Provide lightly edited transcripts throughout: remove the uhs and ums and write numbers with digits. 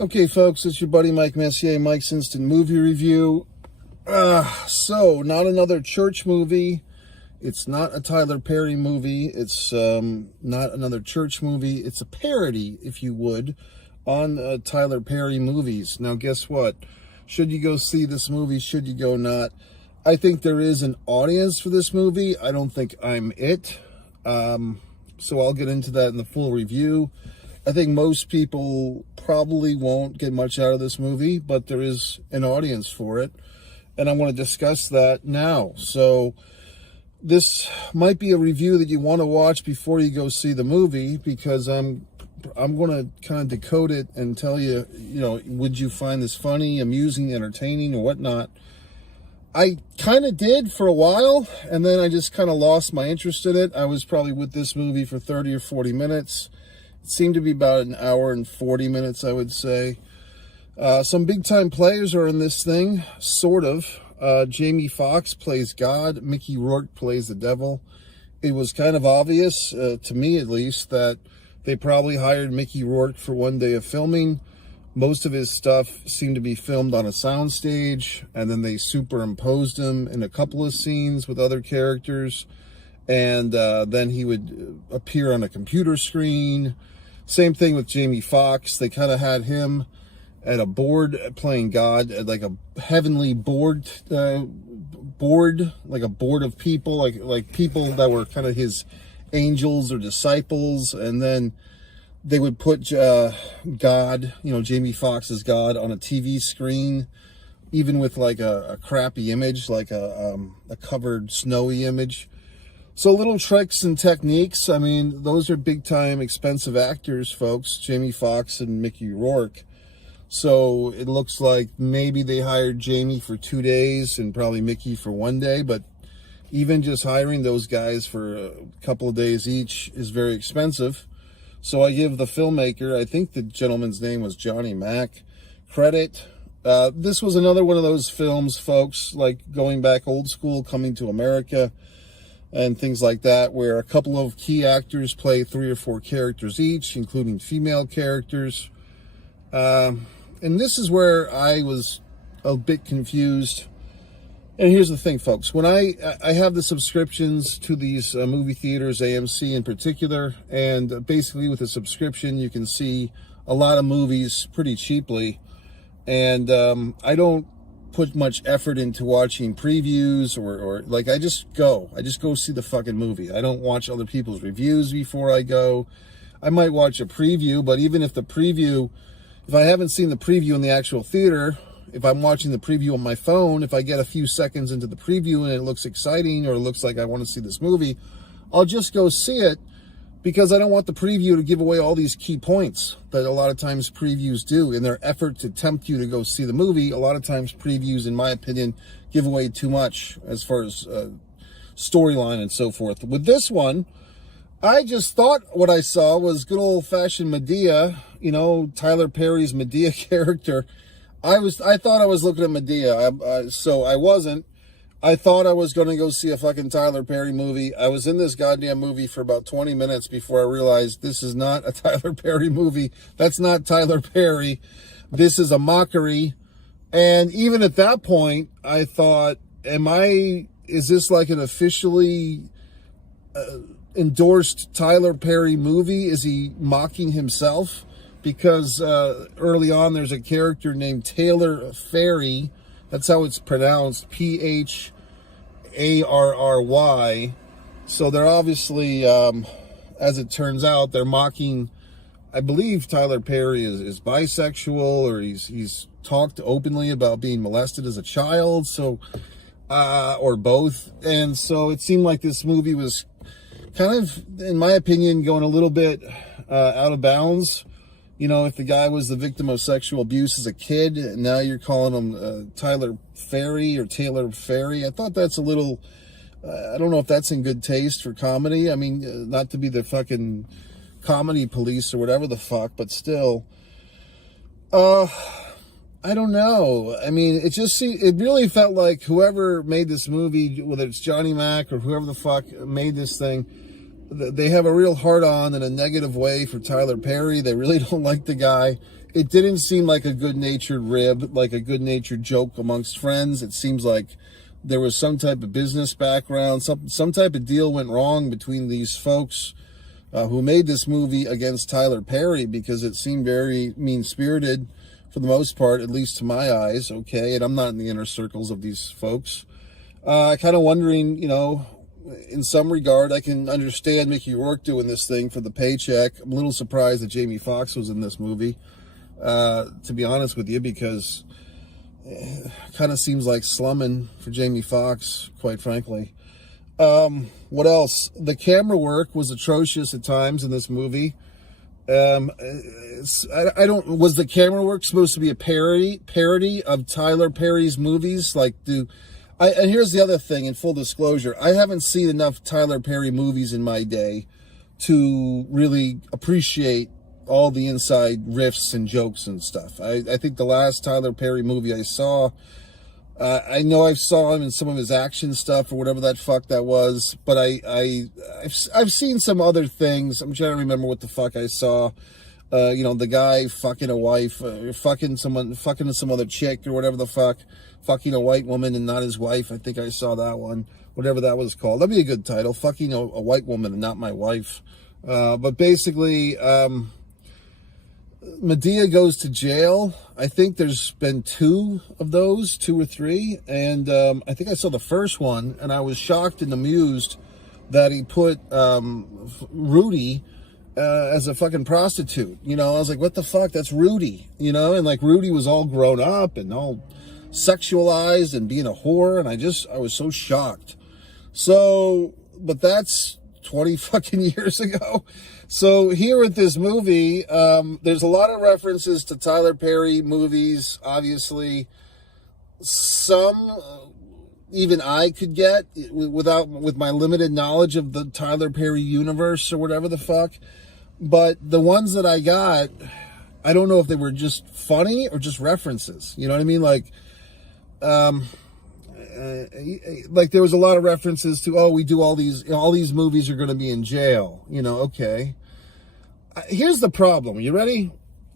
Okay, folks, it's your buddy Mike Messier, Mike's Instant Movie Review. So, not another church movie. It's not a Tyler Perry movie. It's not another church movie. It's a parody, if you would, on Tyler Perry movies. Now, guess what? Should you go see this movie? Should you go not? I think there is an audience for this movie. I don't think I'm it. So I'll get into that in the full review. I think most people probably won't get much out of this movie, but there is an audience for it, and I want to discuss that now. So this might be a review that you want to watch before you go see the movie, because I'm going to kind of decode it and tell you, would you find this funny, amusing, entertaining, or whatnot? I kind of did for a while, and then I just kind of lost my interest in it. I was probably with this movie for 30 or 40 minutes. It seemed to be about an hour and 40 minutes, I would say. Some big-time players are in this thing, sort of. Jamie Foxx plays God. Mickey Rourke plays the devil. It was kind of obvious, to me at least, that they probably hired Mickey Rourke for one day of filming. Most of his stuff seemed to be filmed on a soundstage, and then they superimposed him in a couple of scenes with other characters, and then he would appear on a computer screen. Same thing with Jamie Foxx. They kind of had him at a board playing God, at like a heavenly board, like a board of people, like people that were kind of his angels or disciples, and then they would put God, Jamie Foxx's God, on a TV screen, even with like a crappy image, like a covered snowy image. So little tricks and techniques. I mean, those are big time expensive actors, folks, Jamie Foxx and Mickey Rourke. So it looks like maybe they hired Jamie for 2 days and probably Mickey for 1 day, but even just hiring those guys for a couple of days each is very expensive. So I give the filmmaker, I think the gentleman's name was Johnny Mac, credit. This was another one of those films, folks, like going back old school, Coming to America, and things like that, where a couple of key actors play 3 or 4 characters each, including female characters. And this is where I was a bit confused. And here's the thing, folks. When I have the subscriptions to these movie theaters, AMC in particular, and basically with a subscription, you can see a lot of movies pretty cheaply. And I don't put much effort into watching previews or like, I just go see the fucking movie. I don't watch other people's reviews before I go. I might watch a preview, but even if if I haven't seen the preview in the actual theater, if I'm watching the preview on my phone, if I get a few seconds into the preview and it looks exciting or it looks like I want to see this movie, I'll just go see it, because I don't want the preview to give away all these key points that a lot of times previews do. In their effort to tempt you to go see the movie, a lot of times previews, in my opinion, give away too much as far as storyline and so forth. With this one, I just thought what I saw was good old-fashioned Madea, Tyler Perry's Madea character. I thought I was looking at Madea, so I wasn't. I thought I was going to go see a fucking Tyler Perry movie. I was in this goddamn movie for about 20 minutes before I realized this is not a Tyler Perry movie. That's not Tyler Perry. This is a mockery. And even at that point, I thought, is this like an officially endorsed Tyler Perry movie? Is he mocking himself? Because early on, there's a character named Taylor Farry. That's how it's pronounced, Pharry. So they're obviously, as it turns out, they're mocking, I believe Tyler Perry is bisexual, or he's talked openly about being molested as a child, so or both. And so it seemed like this movie was kind of, in my opinion, going a little bit out of bounds. If the guy was the victim of sexual abuse as a kid, and now you're calling him Tyler Farry or Taylor Farry, I thought that's a little, I don't know if that's in good taste for comedy. I mean, not to be the fucking comedy police or whatever the fuck, but still, I don't know. I mean, it really felt like whoever made this movie, whether it's Johnny Mac or whoever the fuck made this thing, they have a real hard-on in a negative way for Tyler Perry. They really don't like the guy. It didn't seem like a good-natured rib, like a good-natured joke amongst friends. It seems like there was some type of business background, some type of deal went wrong between these folks who made this movie against Tyler Perry, because it seemed very mean-spirited for the most part, at least to my eyes, okay? And I'm not in the inner circles of these folks. Kind of wondering, you know, in some regard, I can understand Mickey Rourke doing this thing for the paycheck. I'm a little surprised that Jamie Foxx was in this movie, to be honest with you, because it kind of seems like slumming for Jamie Foxx, quite frankly. What else? The camera work was atrocious at times in this movie. Was the camera work supposed to be a parody of Tyler Perry's movies? And here's the other thing, in full disclosure, I haven't seen enough Tyler Perry movies in my day to really appreciate all the inside riffs and jokes and stuff. I think the last Tyler Perry movie I saw, I know I saw him in some of his action stuff or whatever that fuck that was, but I've seen some other things. I'm trying to remember what the fuck I saw. You know, the guy fucking a wife, fucking some other chick or whatever the fuck, fucking a white woman and not his wife. I think I saw that one, whatever that was called. That'd be a good title, fucking a white woman and not my wife. But basically, Madea goes to jail. I think there's been 2 of those, 2 or 3. And I think I saw the first one, and I was shocked and amused that he put Rudy as a fucking prostitute. You know, I was like, what the fuck? That's Rudy. You know, and like Rudy was all grown up and all sexualized and being a whore, and I was so shocked. So, but that's 20 fucking years ago. So here with this movie, there's a lot of references to Tyler Perry movies, obviously. Some even I could get with my limited knowledge of the Tyler Perry universe or whatever the fuck. But the ones that I got, I don't know if they were just funny or just references. You know what I mean? Like there was a lot of references to, we do all these movies are going to be in jail. You know, okay. Here's the problem. You ready?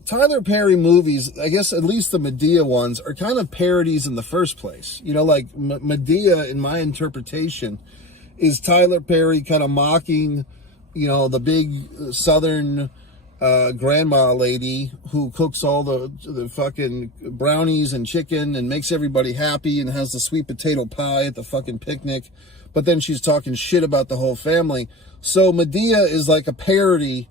Tyler Perry movies, I guess at least the Madea ones, are kind of parodies in the first place. You know, like Madea, in my interpretation, is Tyler Perry kind of mocking, you know, the big Southern grandma lady who cooks all the fucking brownies and chicken and makes everybody happy and has the sweet potato pie at the fucking picnic, but then she's talking shit about the whole family. So Madea is like a parody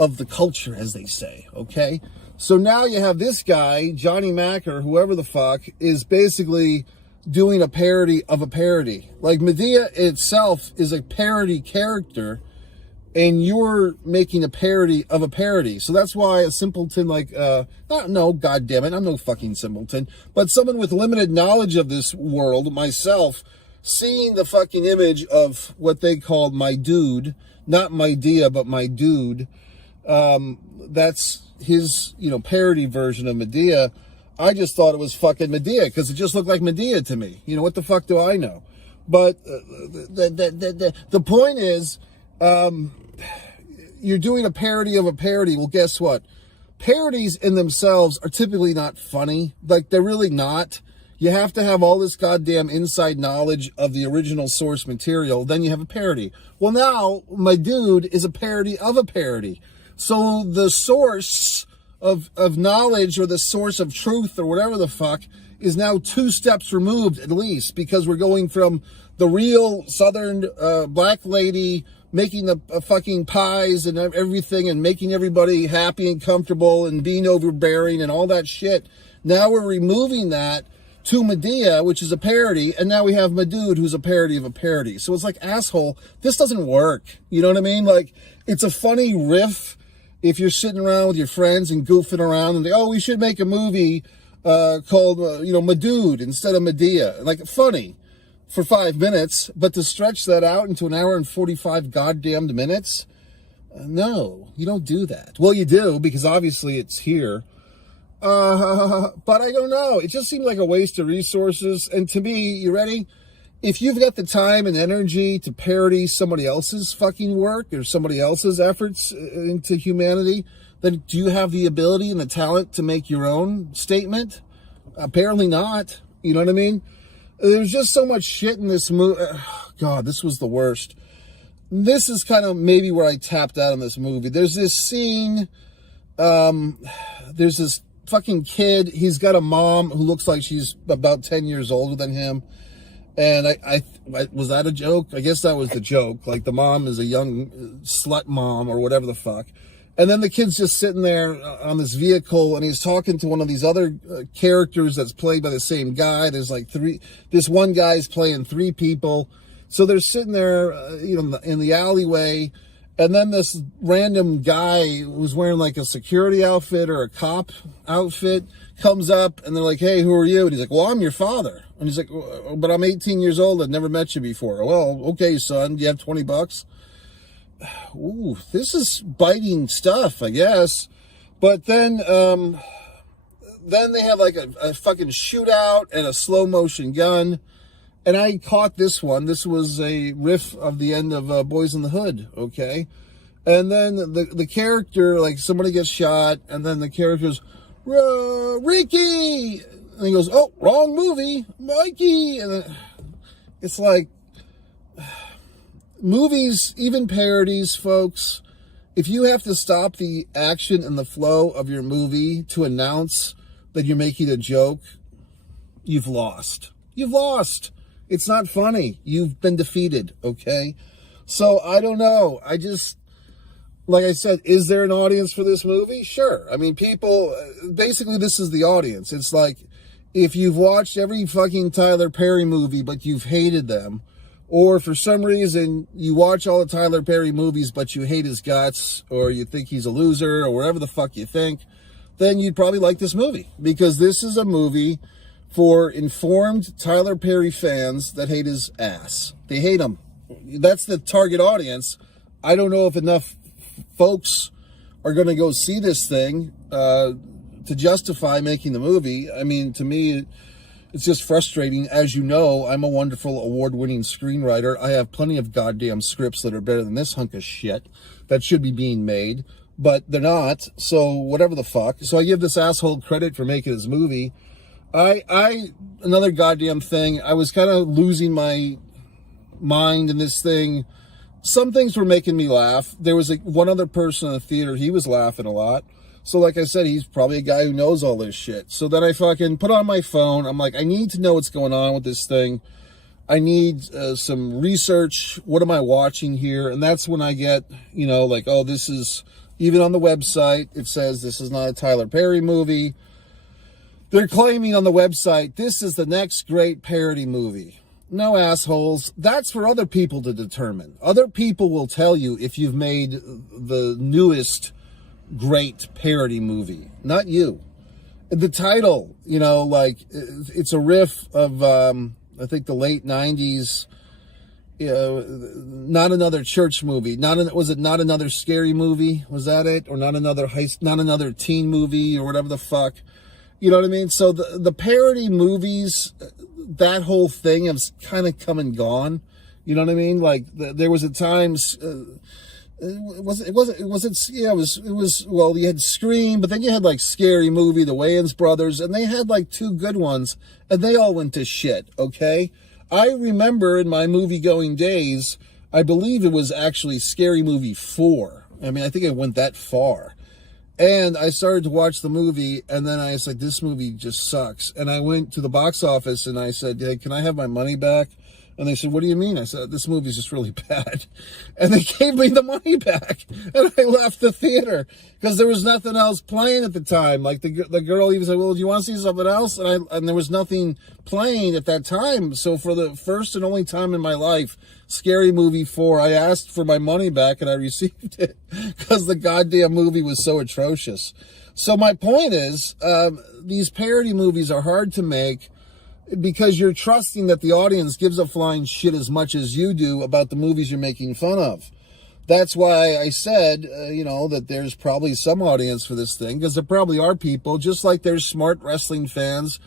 of the culture, as they say, okay? So now you have this guy, Johnny Mack or whoever the fuck, is basically doing a parody of a parody. Like Madea itself is a parody character, and you're making a parody of a parody. So that's why a simpleton like, God damn it, I'm no fucking simpleton, but someone with limited knowledge of this world, myself, seeing the fucking image of what they called my dude, not Madea, but my dude, that's his, you know, parody version of Madea. I just thought it was fucking Madea because it just looked like Madea to me. You know, what the fuck do I know? But the point is, you're doing a parody of a parody. Well, guess what? Parodies in themselves are typically not funny. Like, they're really not. You have to have all this goddamn inside knowledge of the original source material. Then you have a parody. Well, now my dude is a parody of a parody. So the source of knowledge or the source of truth or whatever the fuck is now 2 steps removed at least, because we're going from the real Southern black lady making the fucking pies and everything and making everybody happy and comfortable and being overbearing and all that shit. Now we're removing that to Madea, which is a parody, and now we have Madude, who's a parody of a parody. So it's like, asshole, this doesn't work. You know what I mean? Like, it's a funny riff if you're sitting around with your friends and goofing around and we should make a movie called, Madude instead of Madea. Like, funny for 5 minutes, but to stretch that out into an hour and 45 goddamned minutes? No, you don't do that. Well, you do, because obviously it's here. But I don't know. It just seemed like a waste of resources. And to me, you ready? if you've got the time and energy to parody somebody else's fucking work or somebody else's efforts into humanity, then do you have the ability and the talent to make your own statement? Apparently not. You know what I mean? There's just so much shit in this movie. God, this was the worst. This is kind of maybe where I tapped out on this movie. There's this scene, there's this fucking kid. He's got a mom who looks like she's about 10 years older than him. And I was that a joke? I guess that was the joke. Like the mom is a young slut mom or whatever the fuck. And then the kid's just sitting there on this vehicle and he's talking to one of these other characters that's played by the same guy. There's like this one guy's playing three people. So they're sitting there, in the alleyway. And then this random guy who's wearing like a security outfit or a cop outfit comes up and they're like, hey, who are you? And he's like, well, I'm your father. And he's like, but I'm 18 years old. I've never met you before. Well, okay, son, do you have $20? Ooh, this is biting stuff, I guess. But then they have like a fucking shootout and a slow motion gun. And I caught this one. This was a riff of the end of Boys in the Hood, okay? And then the character, like somebody gets shot, and then the character goes, Ricky! And he goes, oh, wrong movie, Mikey! And then it's like, movies, even parodies, folks, if you have to stop the action and the flow of your movie to announce that you're making a joke, you've lost. You've lost. It's not funny. You've been defeated, okay? So, I don't know. Like I said, is there an audience for this movie? Sure. I mean, people, basically this is the audience. It's like, if you've watched every fucking Tyler Perry movie, but you've hated them, or for some reason you watch all the Tyler Perry movies, but you hate his guts, or you think he's a loser, or whatever the fuck you think, then you'd probably like this movie. Because this is a movie for informed Tyler Perry fans that hate his ass. They hate him. That's the target audience. I don't know if enough folks are going to go see this thing to justify making the movie. I mean, to me, it's just frustrating. As you know, I'm a wonderful award-winning screenwriter. I have plenty of goddamn scripts that are better than this hunk of shit that should be being made, but they're not. So whatever the fuck. So I give this asshole credit for making his movie. Another goddamn thing, I was kind of losing my mind in this thing. Some things were making me laugh. There was one other person in the theater, he was laughing a lot. So like I said, he's probably a guy who knows all this shit. So then I fucking put on my phone. I'm like, I need to know what's going on with this thing. I need some research. What am I watching here? And that's when I get, like, oh, this is, even on the website, it says this is not a Tyler Perry movie. They're claiming on the website, this is the next great parody movie. No, assholes. That's for other people to determine. Other people will tell you if you've made the newest great parody movie. Not you. The title, it's a riff of, I think the late 90s, Not Another Church Movie. Was it Not Another Scary Movie? Was that it? Or Not Another Teen Movie or whatever the fuck. You know what I mean? So the parody movies, that whole thing has kind of come and gone. You know what I mean? Like there was at times, well, you had Scream, but then you had like Scary Movie, the Wayans brothers, and they had like two good ones, and they all went to shit, okay? I remember in my movie-going days, I believe it was actually Scary Movie 4. I mean, I think it went that far. And I started to watch the movie, and then I was like, this movie just sucks. And I went to the box office, and I said, hey, can I have my money back? And they said, what do you mean? I said, this movie's just really bad. And they gave me the money back. And I left the theater because there was nothing else playing at the time. Like the girl even said, well, do you want to see something else? And there was nothing playing at that time. So for the first and only time in my life, Scary Movie 4, I asked for my money back and I received it because the goddamn movie was so atrocious. So my point is, these parody movies are hard to make, because you're trusting that the audience gives a flying shit as much as you do about the movies you're making fun of. That's why I said, that there's probably some audience for this thing, because there probably are people, just like there's smart wrestling fans,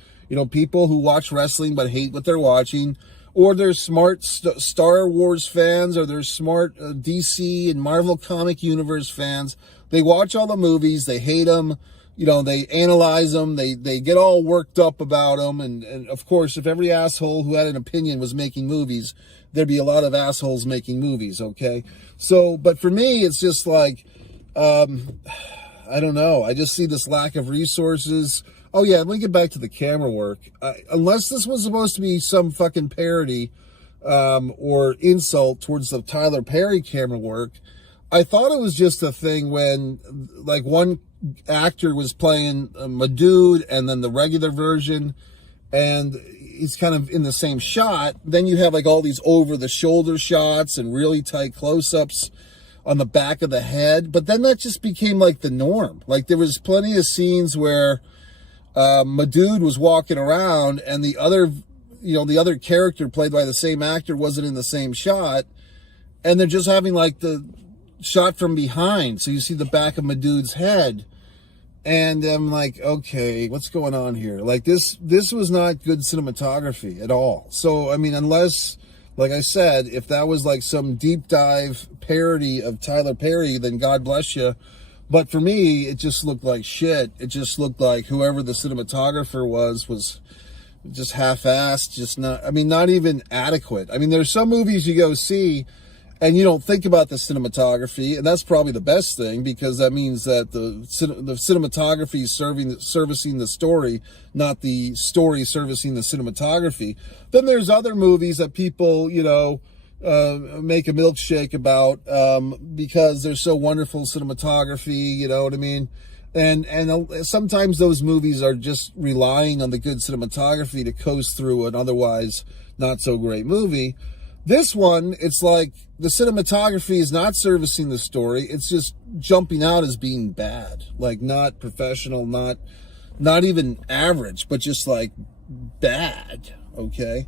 people who watch wrestling but hate what they're watching, or they're smart Star Wars fans, or they're smart DC and Marvel Comic Universe fans. They watch all the movies, they hate them, you know, they analyze them, they get all worked up about them, and of course, if every asshole who had an opinion was making movies, there'd be a lot of assholes making movies, okay? So, but for me, it's just like, I don't know, I just see this lack of resources. Oh yeah, let me get back to the camera work. Unless this was supposed to be some fucking parody or insult towards the Tyler Perry camera work, I thought it was just a thing when, like, one actor was playing Madood and then the regular version, and he's kind of in the same shot. Then you have like all these over-the-shoulder shots and really tight close-ups on the back of the head. But then that just became like the norm. Like, there was plenty of scenes where Madood was walking around and the other character played by the same actor wasn't in the same shot, and they're just having like the shot from behind, so you see the back of Madood's head, and I'm like, okay, what's going on here? Like, this was not good cinematography at all. So I mean, unless, like I said, if that was like some deep dive parody of Tyler Perry, then God bless you. But for me, it just looked like shit. It just looked like whoever the cinematographer was just half-assed, just not even adequate. I mean, there's some movies you go see and you don't think about the cinematography, and that's probably the best thing, because that means that the cinematography is servicing the story, not the story servicing the cinematography. Then there's other movies that people, make a milkshake about because they're so wonderful cinematography, you know what I mean? And sometimes those movies are just relying on the good cinematography to coast through an otherwise not so great movie. This one, it's like the cinematography is not servicing the story. It's just jumping out as being bad, like not professional, not even average, but just like bad. Okay.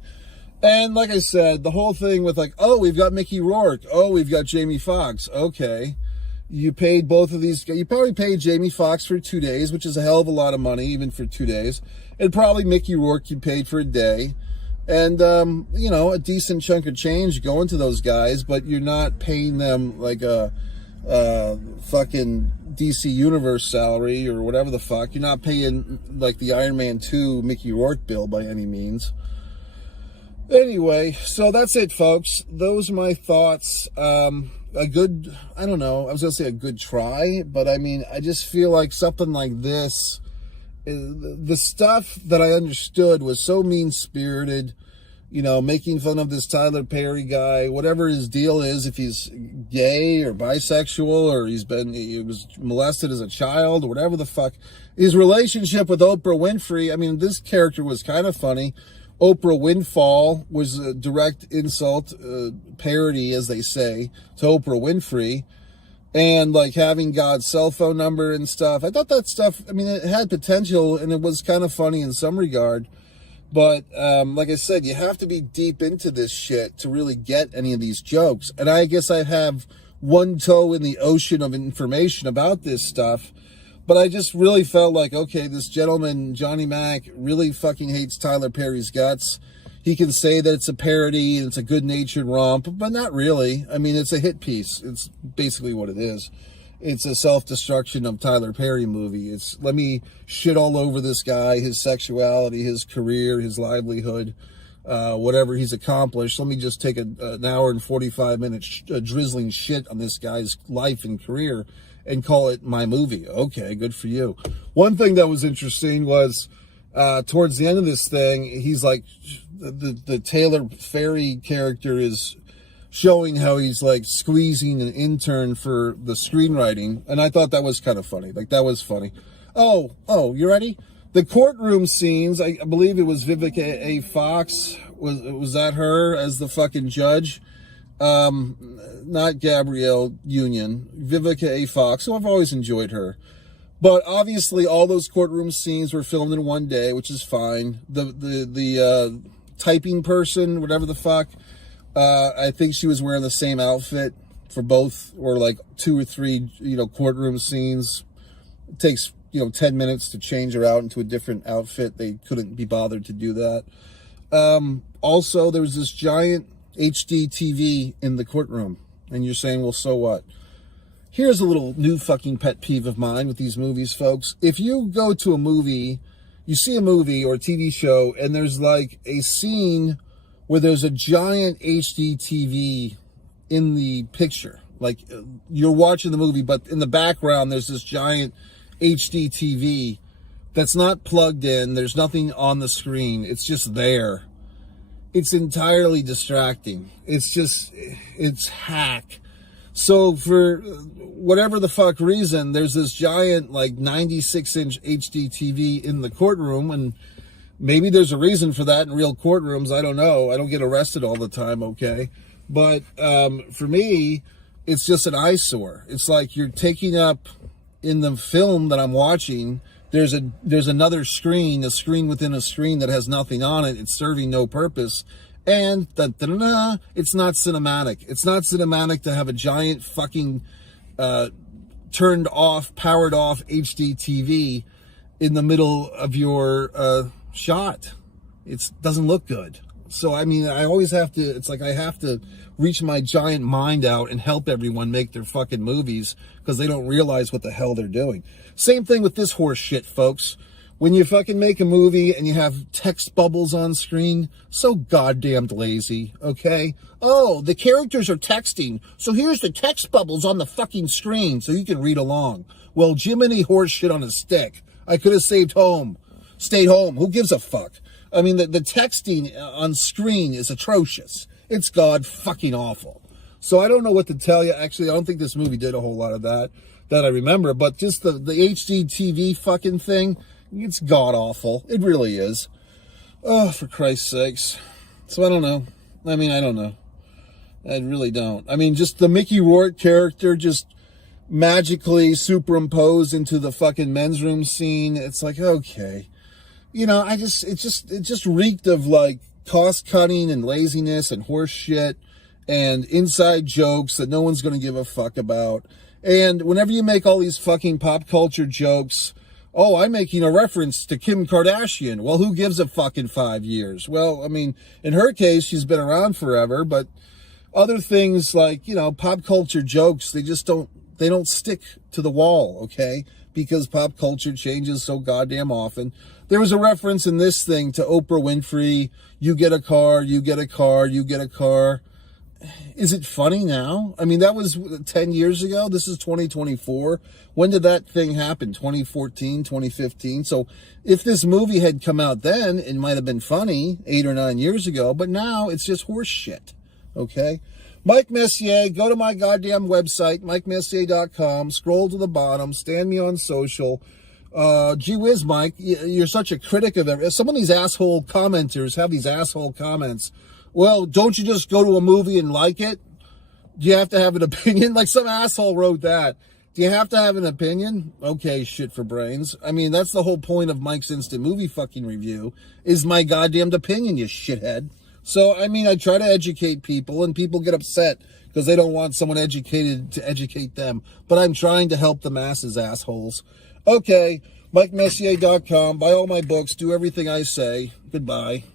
And like I said, the whole thing with like, oh, we've got Mickey Rourke. Oh, we've got Jamie Foxx. Okay. You paid both of these. You probably paid Jamie Foxx for 2 days, which is a hell of a lot of money, even for 2 days. And probably Mickey Rourke you paid for a day. And, a decent chunk of change going to those guys, but you're not paying them like a fucking DC Universe salary or whatever the fuck. You're not paying like the Iron Man 2 Mickey Rourke bill by any means. Anyway, so that's it, folks. Those are my thoughts. A good, I don't know, I was going to say a good try, but I mean, I just feel like something like this, the stuff that I understood was so mean-spirited, making fun of this Tyler Perry guy, whatever his deal is, if he's gay or bisexual, or he was molested as a child, or whatever the fuck. His relationship with Oprah Winfrey, I mean, this character was kind of funny. Oprah Windfall was a direct insult, parody, as they say, to Oprah Winfrey. And like having God's cell phone number and stuff. I thought that stuff, I mean, it had potential and it was kind of funny in some regard. But like I said, you have to be deep into this shit to really get any of these jokes. And I guess I have one toe in the ocean of information about this stuff. But I just really felt like, okay, this gentleman, Johnny Mac, really fucking hates Tyler Perry's guts. He can say that it's a parody and it's a good-natured romp, but not really. I mean, it's a hit piece. It's basically what it is. It's a self-destruction of Tyler Perry movie. It's, let me shit all over this guy, his sexuality, his career, his livelihood, whatever he's accomplished. Let me just take an hour and 45 minutes drizzling shit on this guy's life and career and call it my movie. Okay, good for you. One thing that was interesting was towards the end of this thing, he's like, the Taylor Ferry character is showing how he's like squeezing an intern for the screenwriting. And I thought that was kind of funny. Like, that was funny. Oh, you ready? The courtroom scenes, I believe it was Vivica A. Fox. Was that her as the fucking judge? Not Gabrielle Union, Vivica A. Fox, who I've always enjoyed her. But obviously all those courtroom scenes were filmed in one day, which is fine. The typing person, whatever the fuck, I think she was wearing the same outfit for both, or like 2 or 3, courtroom scenes. It takes, 10 minutes to change her out into a different outfit. They couldn't be bothered to do that. Also, there was this giant HD TV in the courtroom. And you're saying, well, so what? Here's a little new fucking pet peeve of mine with these movies, folks. If you go to a movie, you see a movie or a TV show, and there's like a scene where there's a giant HD TV in the picture. Like, you're watching the movie, but in the background, there's this giant HD TV that's not plugged in. There's nothing on the screen. It's just there. It's entirely distracting. It's hack. So for whatever the fuck reason, there's this giant, like, 96-inch HD TV in the courtroom, and maybe there's a reason for that in real courtrooms. I don't know. I don't get arrested all the time, okay? But for me, it's just an eyesore. It's like you're taking up, in the film that I'm watching, there's another screen, a screen within a screen that has nothing on it. It's serving no purpose. And it's not cinematic. It's not cinematic to have a giant fucking turned off, powered off HD TV in the middle of your shot. It doesn't look good. So, I mean, I always have to, it's like I have to reach my giant mind out and help everyone make their fucking movies because they don't realize what the hell they're doing. Same thing with this horse shit, folks. When you fucking make a movie and you have text bubbles on screen, so goddamn lazy, okay? Oh, the characters are texting, so here's the text bubbles on the fucking screen so you can read along. Well, Jiminy horse shit on a stick. I could have stayed home. Who gives a fuck? I mean, the texting on screen is atrocious. It's god fucking awful. So I don't know what to tell you. Actually, I don't think this movie did a whole lot of that I remember. But just the HD TV fucking thing, it's god awful. It really is. Oh, for Christ's sakes. So I don't know. I mean, I don't know. I really don't. I mean, just the Mickey Rourke character just magically superimposed into the fucking men's room scene. It's like, okay. You know, it just reeked of like cost cutting and laziness and horse shit and inside jokes that no one's going to give a fuck about. And whenever you make all these fucking pop culture jokes, oh, I'm making a reference to Kim Kardashian. Well, who gives a fucking 5 years? Well, I mean, in her case, she's been around forever, but other things like, you know, pop culture jokes, they don't stick to the wall, okay? Because pop culture changes so goddamn often. There was a reference in this thing to Oprah Winfrey. You get a car, you get a car, you get a car. Is it funny now? I mean, that was 10 years ago. This is 2024. When did that thing happen? 2014, 2015. So if this movie had come out then, it might have been funny 8 or 9 years ago. But now it's just horse shit. Okay? Mike Messier, go to my goddamn website, MikeMessier.com. Scroll to the bottom. Stand me on social. Gee whiz, Mike, you're such a critic of it. Some of these asshole commenters have these asshole comments. Well, don't you just go to a movie and like it? Do you have to have an opinion? Like some asshole wrote that. Do you have to have an opinion? Okay, shit for brains. I mean, that's the whole point of Mike's Instant Movie fucking review, is my goddamned opinion, you shithead. So, I mean, I try to educate people, and people get upset because they don't want someone educated to educate them. But I'm trying to help the masses, assholes. Okay, MikeMessier.com. Buy all my books. Do everything I say. Goodbye.